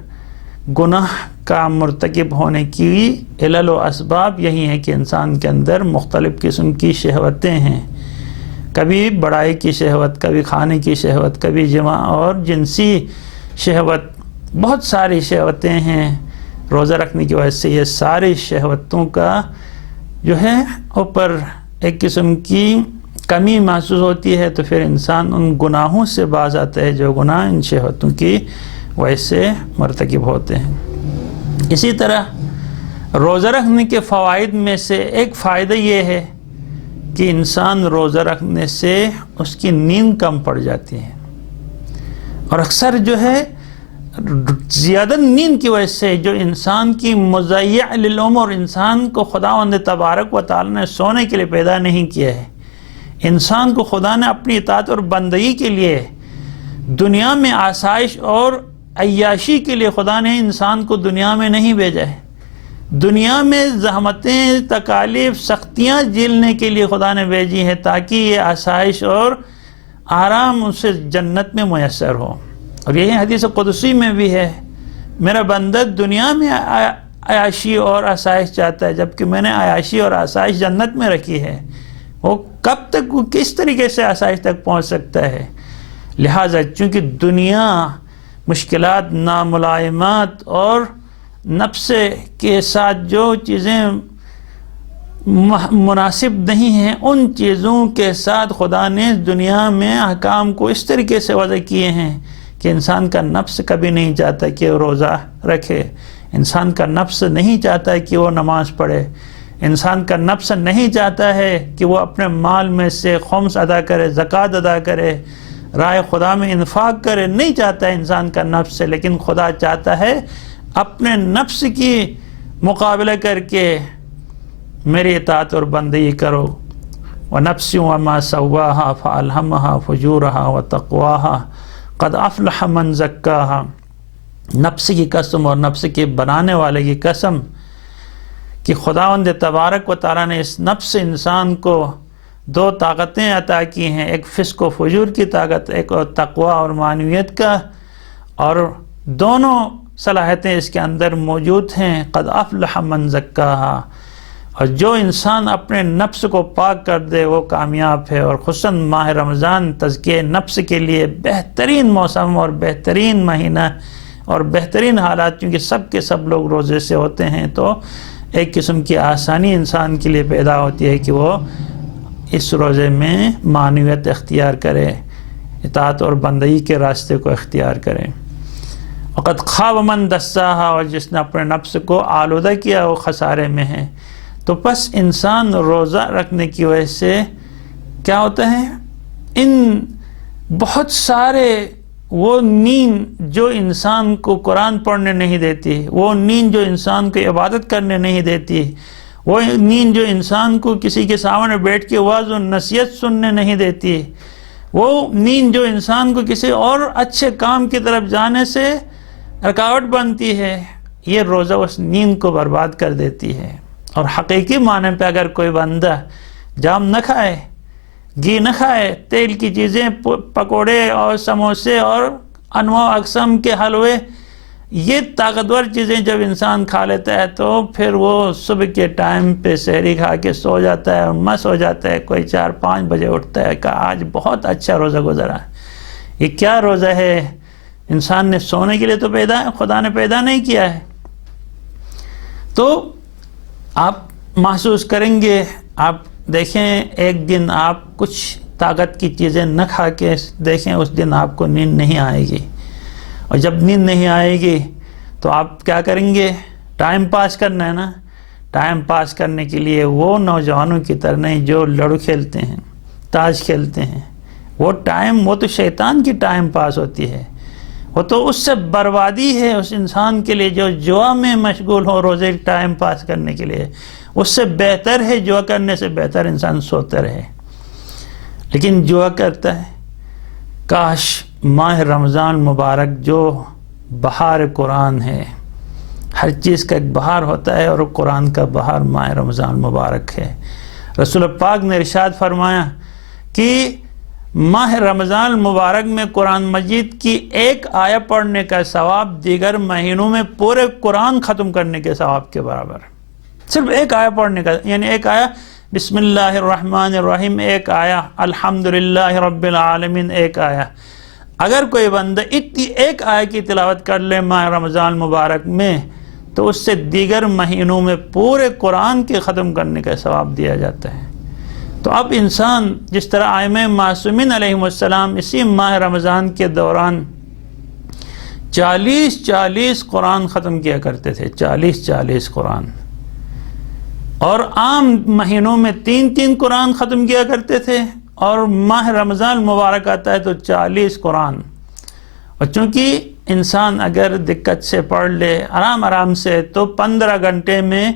گناہ کا مرتکب ہونے کی علل و اسباب یہی ہیں کہ انسان کے اندر مختلف قسم کی شہوتیں ہیں، کبھی بڑائی کی شہوت، کبھی کھانے کی شہوت، کبھی جماع اور جنسی شہوت، بہت ساری شہوتیں ہیں۔ روزہ رکھنے کی وجہ سے یہ ساری شہوتوں کا جو ہے اوپر ایک قسم کی کمی محسوس ہوتی ہے، تو پھر انسان ان گناہوں سے باز آتا ہے جو گناہ ان شہوتوں کی وجہ سے مرتکب ہوتے ہیں۔ اسی طرح روزہ رکھنے کے فوائد میں سے ایک فائدہ یہ ہے کہ انسان روزہ رکھنے سے اس کی نیند کم پڑ جاتی ہے، اور اکثر جو ہے زیادہ نیند کی وجہ سے جو انسان کی مضیع للعمر، انسان کو خداوند تبارک و تعالی نے سونے کے لیے پیدا نہیں کیا ہے، انسان کو خدا نے اپنی اطاعت اور بندگی کے لیے، دنیا میں آسائش اور عیاشی کے لیے خدا نے انسان کو دنیا میں نہیں بھیجا ہے، دنیا میں زحمتیں، تکالیف، سختیاں جھیلنے کے لیے خدا نے بھیجی ہے تاکہ یہ آسائش اور آرام اسے جنت میں میسر ہو۔ اور یہی حدیث قدسی میں بھی ہے، میرا بندہ دنیا میں عیاشی اور آسائش چاہتا ہے جبکہ میں نے عیاشی اور آسائش جنت میں رکھی ہے، وہ کب تک، وہ کس طریقے سے آسائش تک پہنچ سکتا ہے؟ لہٰذا چونکہ دنیا مشکلات، ناملائمات اور نفس کے ساتھ جو چیزیں مناسب نہیں ہیں، ان چیزوں کے ساتھ خدا نے دنیا میں احکام کو اس طریقے سے وضع کیے ہیں کہ انسان کا نفس کبھی نہیں چاہتا کہ وہ روزہ رکھے، انسان کا نفس نہیں چاہتا کہ وہ نماز پڑھے، انسان کا نفس نہیں چاہتا ہے کہ وہ اپنے مال میں سے خمس ادا کرے، زکوٰۃ ادا کرے، راہ خدا میں انفاق کرے، نہیں چاہتا ہے انسان کا نفس سے، لیکن خدا چاہتا ہے اپنے نفس کی مقابلہ کر کے میری اطاعت اور بندگی کرو۔ وَنَفْسٍ وَمَا سَوَّاهَا فَأَلْهَمَهَا فُجُورَهَا وَتَقْوَاهَا قَدْ أَفْلَحَ مَنْ زَكَّاهَا۔ نفس کی قسم اور نفس کے بنانے والے کی قسم کہ خداوند تبارک و تعالیٰ نے اس نفس انسان کو دو طاقتیں عطا کی ہیں، ایک فسق و فجور کی طاقت، ایک اور تقوی اور معنویت کا، اور دونوں صلاحیتیں اس کے اندر موجود ہیں۔ قد افلح من زکاہا، اور جو انسان اپنے نفس کو پاک کر دے وہ کامیاب ہے، اور خصوصاً ماہ رمضان تزکیہ نفس کے لیے بہترین موسم اور بہترین مہینہ اور بہترین حالات، کیونکہ سب کے سب لوگ روزے سے ہوتے ہیں، تو ایک قسم کی آسانی انسان کے لیے پیدا ہوتی ہے کہ وہ اس روزے میں معنویت اختیار کرے، اطاعت اور بندگی کے راستے کو اختیار کرے۔ وقد خاب من دساہا، اور جس نے اپنے نفس کو آلودہ کیا وہ خسارے میں ہے۔ تو پس انسان روزہ رکھنے کی وجہ سے کیا ہوتا ہے، ان بہت سارے وہ نیند جو انسان کو قرآن پڑھنے نہیں دیتی، وہ نیند جو انسان کو عبادت کرنے نہیں دیتی، وہ نیند جو انسان کو کسی کے سامنے بیٹھ کے واعظ و نصیحت سننے نہیں دیتی، وہ نیند جو انسان کو کسی اور اچھے کام کی طرف جانے سے رکاوٹ بنتی ہے، یہ روزہ اس نیند کو برباد کر دیتی ہے۔ اور حقیقی معنی پہ اگر کوئی بندہ جام نہ کھائے، گھی نہ کھائے، تیل کی چیزیں، پکوڑے اور سموسے اور انواع اقسام کے حلوے، یہ طاقتور چیزیں جب انسان کھا لیتا ہے تو پھر وہ صبح کے ٹائم پہ سحری کھا کے سو جاتا ہے اور مست ہو جاتا ہے، کوئی 4-5 بجے اٹھتا ہے کہ آج بہت اچھا روزہ گزرا۔ یہ کیا روزہ ہے؟ انسان نے سونے کے لیے تو خدا نے پیدا نہیں کیا ہے۔ تو آپ محسوس کریں گے، آپ دیکھیں ایک دن آپ کچھ طاقت کی چیزیں نہ کھا کے دیکھیں، اس دن آپ کو نیند نہیں آئے گی، اور جب نیند نہیں آئے گی تو آپ کیا کریں گے؟ ٹائم پاس کرنا ہے نا۔ ٹائم پاس کرنے کے لیے وہ نوجوانوں کی طرح نہیں جو لڑو کھیلتے ہیں، تاش کھیلتے ہیں، وہ تو شیطان کی ٹائم پاس ہوتی ہے، وہ تو اس سے بربادی ہے اس انسان کے لیے جو جوا میں مشغول ہو روزے ٹائم پاس کرنے کے لیے۔ اس سے بہتر ہے، جوا کرنے سے بہتر انسان سوتا رہے، لیکن جوا کرتا ہے۔ کاش ماہ رمضان مبارک جو بہار قرآن ہے، ہر چیز کا ایک بہار ہوتا ہے، اور قرآن کا بہار ماہ رمضان مبارک ہے۔ رسول پاک نے ارشاد فرمایا کہ ماہ رمضان مبارک میں قرآن مجید کی ایک آیہ پڑھنے کا ثواب دیگر مہینوں میں پورے قرآن ختم کرنے کے ثواب کے برابر۔ صرف ایک آیہ پڑھنے کا، یعنی ایک آیہ بسم اللہ الرحمن الرحیم ایک آیہ، الحمدللہ رب العالمین ایک آیہ، اگر کوئی بندہ اتنی ایک آیہ کی تلاوت کر لے ماہ رمضان مبارک میں تو اس سے دیگر مہینوں میں پورے قرآن کے ختم کرنے کا ثواب دیا جاتا ہے۔ تو اب انسان جس طرح ائمہ معصومین علیہم السلام اسی ماہ رمضان کے دوران 40 قرآن ختم کیا کرتے تھے، 40 قرآن، اور عام مہینوں میں 3 قرآن ختم کیا کرتے تھے، اور ماہ رمضان مبارک آتا ہے تو 40 قرآن۔ اور چونکہ انسان اگر دقت سے پڑھ لے آرام سے تو 15 گھنٹے میں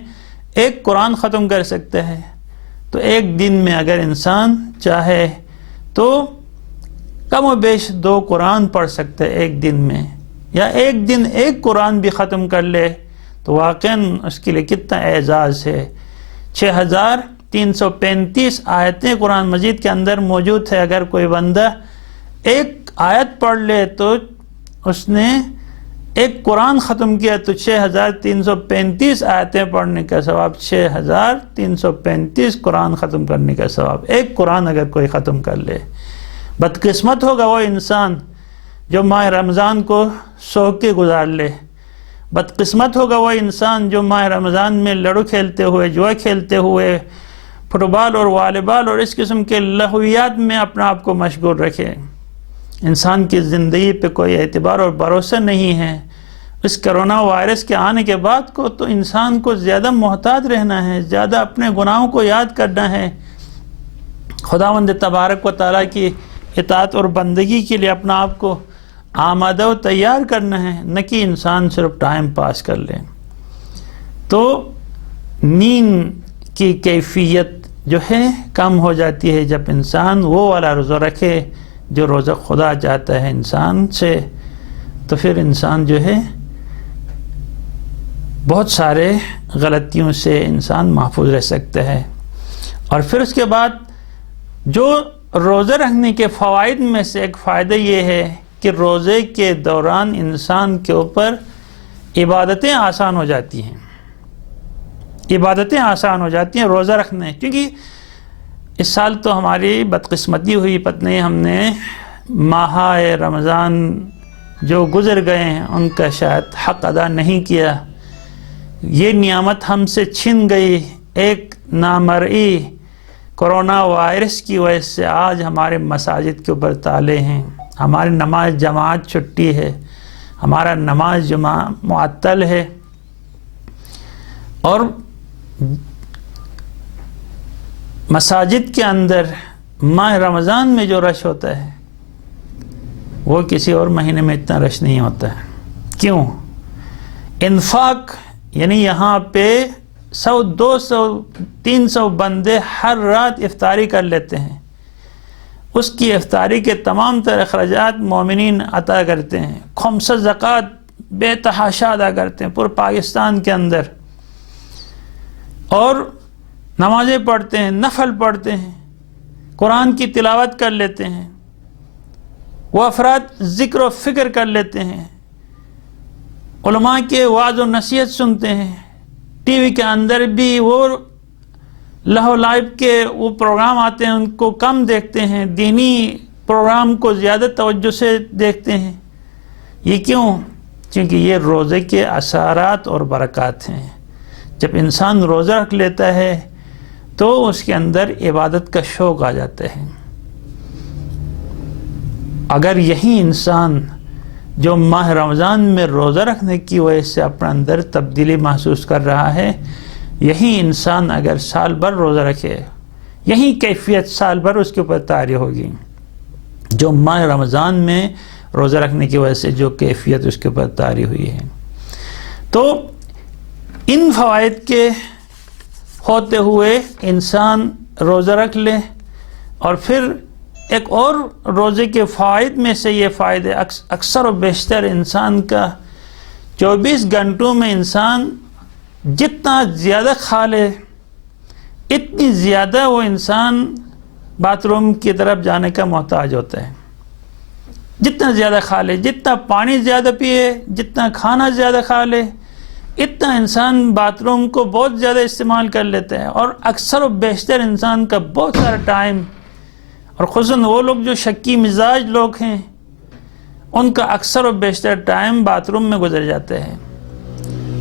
ایک قرآن ختم کر سکتے ہیں، تو ایک دن میں اگر انسان چاہے تو کم و بیش 2 قرآن پڑھ سکتے ہیں ایک دن میں، یا ایک دن ایک قرآن بھی ختم کر لے تو واقعاً اس کے لیے کتنا اعزاز ہے۔ 6335 آیتیں قرآن مجید کے اندر موجود ہے، اگر کوئی بندہ ایک آیت پڑھ لے تو اس نے ایک قرآن ختم کیا، تو 6335 آیتیں پڑھنے کا ثواب، 6335 قرآن ختم کرنے کا ثواب، ایک قرآن اگر کوئی ختم کر لے۔ بدقسمت ہوگا وہ انسان جو ماہ رمضان کو سو کے گزار لے، بدقسمت ہوگا وہ انسان جو ماہ رمضان میں لڑو کھیلتے ہوئے، جوا کھیلتے ہوئے، فٹ بال اور والی بال اور اس قسم کے لہویات میں اپنا آپ کو مشغول رکھے۔ انسان کی زندگی پہ کوئی اعتبار اور بھروسہ نہیں ہے۔ اس کرونا وائرس کے آنے کے بعد کو تو انسان کو زیادہ محتاط رہنا ہے، زیادہ اپنے گناہوں کو یاد کرنا ہے، خداوند تبارک و تعالیٰ کی اطاعت اور بندگی کے لیے اپنا آپ کو آمادہ و تیار کرنا ہے، نہ کہ انسان صرف ٹائم پاس کر لے۔ تو نیند کی کیفیت جو ہے کم ہو جاتی ہے جب انسان وہ والا روزہ رکھے جو روزہ خدا چاہتا ہے انسان سے، تو پھر انسان جو ہے بہت سارے غلطیوں سے انسان محفوظ رہ سکتا ہے۔ اور پھر اس کے بعد جو روزہ رکھنے کے فوائد میں سے ایک فائدہ یہ ہے کہ روزے کے دوران انسان کے اوپر عبادتیں آسان ہو جاتی ہیں، عبادتیں آسان ہو جاتی ہیں روزہ رکھنے، کیونکہ اس سال تو ہماری بدقسمتی ہوئی، پتہ نہیں ہم نے ماہ رمضان جو گزر گئے ہیں ان کا شاید حق ادا نہیں کیا، یہ نعمت ہم سے چھن گئی ایک نامرئی کرونا وائرس کی وجہ سے۔ آج ہمارے مساجد کے اوپر تالے ہیں، ہماری نماز جماعت چھٹی ہے، ہمارا نماز جماعت معطل ہے، اور مساجد کے اندر ماہ رمضان میں جو رش ہوتا ہے وہ کسی اور مہینے میں اتنا رش نہیں ہوتا ہے۔ کیوں؟ انفاق، یعنی یہاں پہ 100 200 300 بندے ہر رات افطاری کر لیتے ہیں، اس کی افطاری کے تمام تر اخراجات مومنین عطا کرتے ہیں، خمس زکوٰۃ بے تحاشا ادا کرتے ہیں پورے پاکستان کے اندر، اور نمازیں پڑھتے ہیں، نفل پڑھتے ہیں، قرآن کی تلاوت کر لیتے ہیں، وہ افراد ذکر و فکر کر لیتے ہیں، علماء کے وعظ و نصیحت سنتے ہیں، ٹی وی کے اندر بھی وہ لہو لائب کے وہ پروگرام آتے ہیں ان کو کم دیکھتے ہیں، دینی پروگرام کو زیادہ توجہ سے دیکھتے ہیں۔ یہ کیوں؟ کیونکہ یہ روزے کے اثرات اور برکات ہیں۔ جب انسان روزہ رکھ لیتا ہے تو اس کے اندر عبادت کا شوق آ جاتا ہے۔ اگر یہی انسان جو ماہ رمضان میں روزہ رکھنے کی وجہ سے اپنے اندر تبدیلی محسوس کر رہا ہے، یہی انسان اگر سال بھر روزہ رکھے، یہی کیفیت سال بھر اس کے اوپر طاری ہوگی، جو ماہ رمضان میں روزہ رکھنے کی وجہ سے جو کیفیت اس کے اوپر طاری ہوئی ہے۔ تو ان فوائد کے ہوتے ہوئے انسان روزہ رکھ لے، اور پھر ایک اور روزے کے فوائد میں سے یہ فائدے اکثر و بیشتر انسان کا 24 گھنٹوں میں انسان جتنا زیادہ کھا لے اتنی زیادہ وہ انسان باتھ روم کی طرف جانے کا محتاج ہوتا ہے۔ جتنا زیادہ کھا لے، جتنا پانی زیادہ پیے، جتنا کھانا زیادہ کھا لے، اتنا انسان باتھ روم کو بہت زیادہ استعمال کر لیتا ہے، اور اکثر و بیشتر انسان کا بہت سارا ٹائم، اور خصوصاً وہ لوگ جو شکی مزاج لوگ ہیں، ان کا اکثر و بیشتر ٹائم باتھ روم میں گزر جاتا ہے۔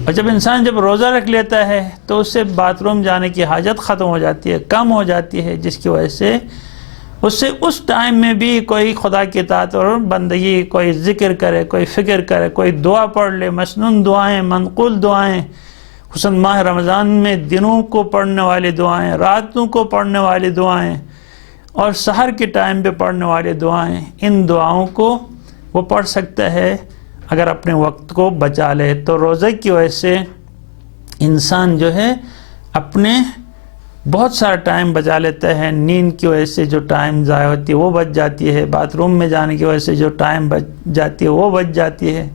اور جب انسان روزہ رکھ لیتا ہے تو اس سے باتھ روم جانے کی حاجت ختم ہو جاتی ہے، کم ہو جاتی ہے، جس کی وجہ سے اس ٹائم میں بھی کوئی خدا کی اطاعت اور بندگی، کوئی ذکر کرے، کوئی فکر کرے، کوئی دعا پڑھ لے، مسنون دعائیں، منقول دعائیں، خصوصاً ماہ رمضان میں دنوں کو پڑھنے والی دعائیں، راتوں کو پڑھنے والی دعائیں، اور سحر کے ٹائم پہ پڑھنے والی دعائیں، ان دعاؤں کو وہ پڑھ سکتا ہے اگر اپنے وقت کو بچا لے۔ تو روزے کی وجہ سے انسان جو ہے اپنے بہت سارا ٹائم بچا لیتا ہے، نیند کی وجہ سے جو ٹائم ضائع ہوتی ہے وہ بچ جاتی ہے، باتھ روم میں جانے کی وجہ سے جو ٹائم بچ جاتی ہے وہ بچ جاتی ہے۔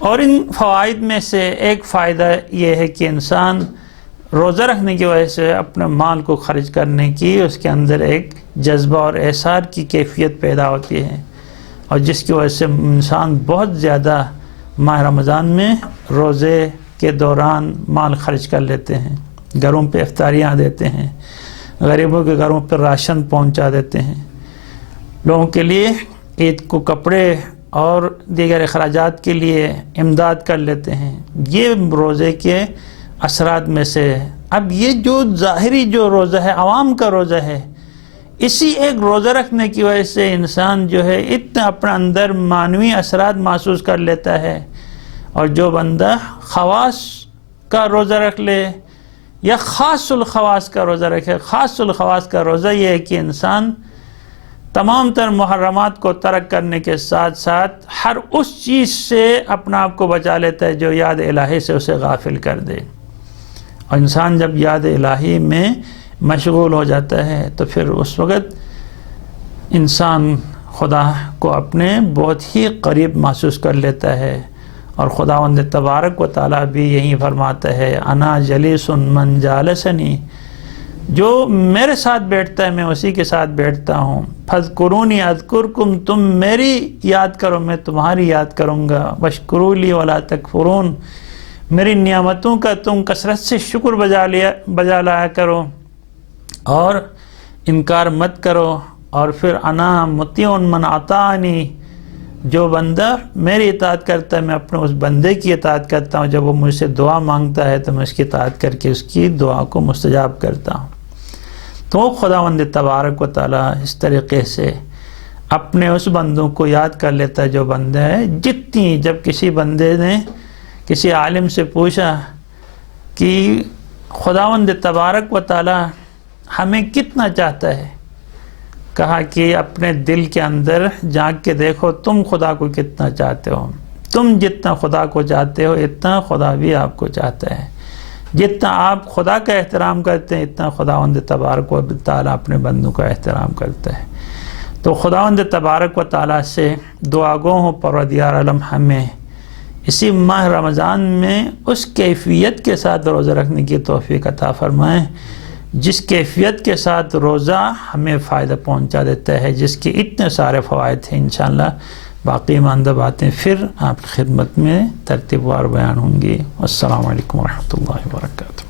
اور ان فوائد میں سے ایک فائدہ یہ ہے کہ انسان روزہ رکھنے کی وجہ سے اپنے مال کو خرچ کرنے کی اس کے اندر ایک جذبہ اور احسار کی کیفیت پیدا ہوتی ہے، اور جس کی وجہ سے انسان بہت زیادہ ماہ رمضان میں روزے کے دوران مال خرچ کر لیتے ہیں، گھروں پہ افطاریاں دیتے ہیں، غریبوں کے گھروں پہ راشن پہنچا دیتے ہیں، لوگوں کے لیے عید کو کپڑے اور دیگر اخراجات کے لیے امداد کر لیتے ہیں۔ یہ روزے کے اثرات میں سے ہے۔ اب یہ جو ظاہری جو روزہ ہے، عوام کا روزہ ہے، اسی ایک روزہ رکھنے کی وجہ سے انسان جو ہے اتنا اپنے اندر معنوی اثرات محسوس کر لیتا ہے۔ اور جو بندہ خواص کا روزہ رکھ لے یا خاص الخواص کا روزہ رکھے، خاص الخواص کا روزہ یہ ہے کہ انسان تمام تر محرمات کو ترک کرنے کے ساتھ ساتھ ہر اس چیز سے اپنا آپ کو بچا لیتا ہے جو یاد الہی سے اسے غافل کر دے۔ اور انسان جب یاد الہی میں مشغول ہو جاتا ہے تو پھر اس وقت انسان خدا کو اپنے بہت ہی قریب محسوس کر لیتا ہے، اور خداوند تبارک و تعالیٰ بھی یہی فرماتا ہے، انا جلیس من جالسنی، جو میرے ساتھ بیٹھتا ہے میں اسی کے ساتھ بیٹھتا ہوں، فاذکرونی اذکرکم، تم میری یاد کرو میں تمہاری یاد کروں گا، واشکروا لی ولا تکفرون، میری نعمتوں کا تم کثرت سے شکر بجا لایا کرو اور انکار مت کرو۔ اور پھر انا مطیع من اطاعنی، جو بندہ میری اطاعت کرتا ہے میں اپنے اس بندے کی اطاعت کرتا ہوں، جب وہ مجھ سے دعا مانگتا ہے تو میں اس کی اطاعت کر کے اس کی دعا کو مستجاب کرتا ہوں۔ تو خداوند تبارک و تعالیٰ اس طریقے سے اپنے اس بندوں کو یاد کر لیتا ہے جو بندہ ہے جتنی، جب کسی بندے نے کسی عالم سے پوچھا کہ خداوند تبارک و تعالیٰ ہمیں کتنا چاہتا ہے، کہا کہ اپنے دل کے اندر جھانک کے دیکھو تم خدا کو کتنا چاہتے ہو، تم جتنا خدا کو چاہتے ہو اتنا خدا بھی آپ کو چاہتا ہے، جتنا آپ خدا کا احترام کرتے ہیں اتنا خداوند تبارک و تعالیٰ اپنے بندوں کا احترام کرتا ہے۔ تو خداوند تبارک و تعالیٰ سے دعا گو ہوں پروردگار عالم ہمیں اسی ماہ رمضان میں اس کیفیت کے ساتھ روزہ رکھنے کی توفیق عطا فرمائیں جس کیفیت کے ساتھ روزہ ہمیں فائدہ پہنچا دیتا ہے، جس کے اتنے سارے فوائد ہیں۔ انشاءاللہ باقی ماندہ باتیں پھر آپ کی خدمت میں ترتیب وار بیان ہوں گی۔ السلام علیکم ورحمۃ اللہ وبرکاتہ۔